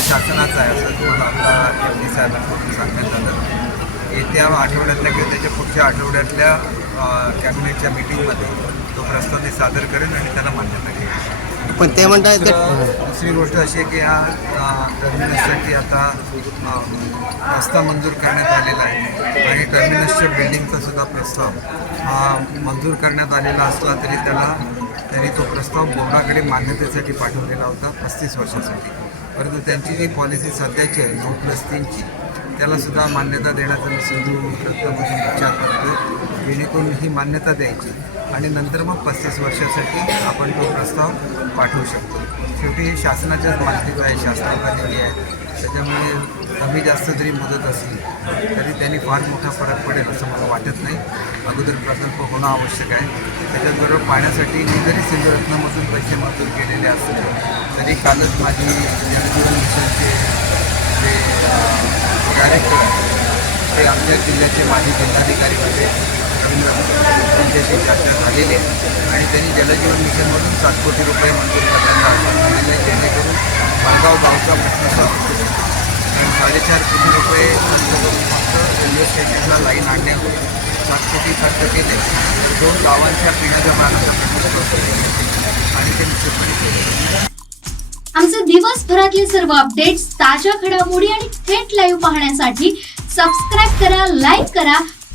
शासनाचा आहे असं तुम्हाला आता एम डी साहेबांकडून सांगण्यात आलं येत्या आठवड्यातल्या किंवा त्याच्या पुढच्या आठवड्यातल्या कॅबिनेटच्या मिटिंगमध्ये तो प्रस्ताव मी सादर करेन आणि त्याला मान्यता घेईन पण ते म्हणतात दुसरं- गोष्ट अशी आहे की ह्या अ, टर्मिनससाठी आता अ, रस्ता मंजूर करण्यात आलेला आहे. आणि टर्मिनसच्या बिल्डिंगचा सुद्धा प्रस्ताव हा मंजूर करण्यात आलेला असला तरी त्याला त्यांनी तो प्रस्ताव बोर्डाकडे मान्यतेसाठी पाठवलेला होता पस्तीस वर्षासाठी. परंतु त्यांची जी पॉलिसी सध्याची आहे नऊ प्लस तीनची त्याला सुद्धा मान्यता देण्याचा मी सिंधू रत्नमधून विचार करतो जेणेकरून ही मान्यता द्यायची. आणि नंतर मग पस्तीस वर्षासाठी आपण तो प्रस्ताव पाठवू शकतो. शेवटी हे शासनाच्याच मालकीचं आहे शासनाला आहे. त्याच्यामुळे कमी जास्त जरी मुदत असली तरी त्यांनी फार मोठा फरक पडेल असं मला वाटत नाही. अगोदर प्रकल्प होणं आवश्यक आहे. त्याच्याचबरोबर पाण्यासाठी मी जरी सिंधुरत्नामधून पैसे मंजूर केलेले असले तरी कालच माझी जलजीवन मिशनचे जे डायरेक्टर ते आमच्या जिल्ह्याचे माजी जिल्हाधिकारी होते. रवींद्र यांच्याशी चर्चा झालेली आहे. आणि त्यांनी जलजीवन मिशनमधून सात कोटी रुपये मंजूर करण्याचा आश्वासन दिलं आहे म्हणजे जेणेकरून मालगाव गावचा प्रश्न सॉल्व्ह कारण साडेचार कोटी रुपये खर्च करून फक्त रेल्वे स्टेशनला लाईन आणण्यावर सात कोटी खर्च केले. तर दोन गावांच्या पिण्याच्या पाण्याचा प्रश्न सॉल्व्ह आणि ते निश्चितपणे केले. आमचे दिवसभरातले सर्व अपडेट्स ताज्या घडामोडी आणि थेट लाईव्ह पाहण्यासाठी सबस्क्राईब करा लाईक करा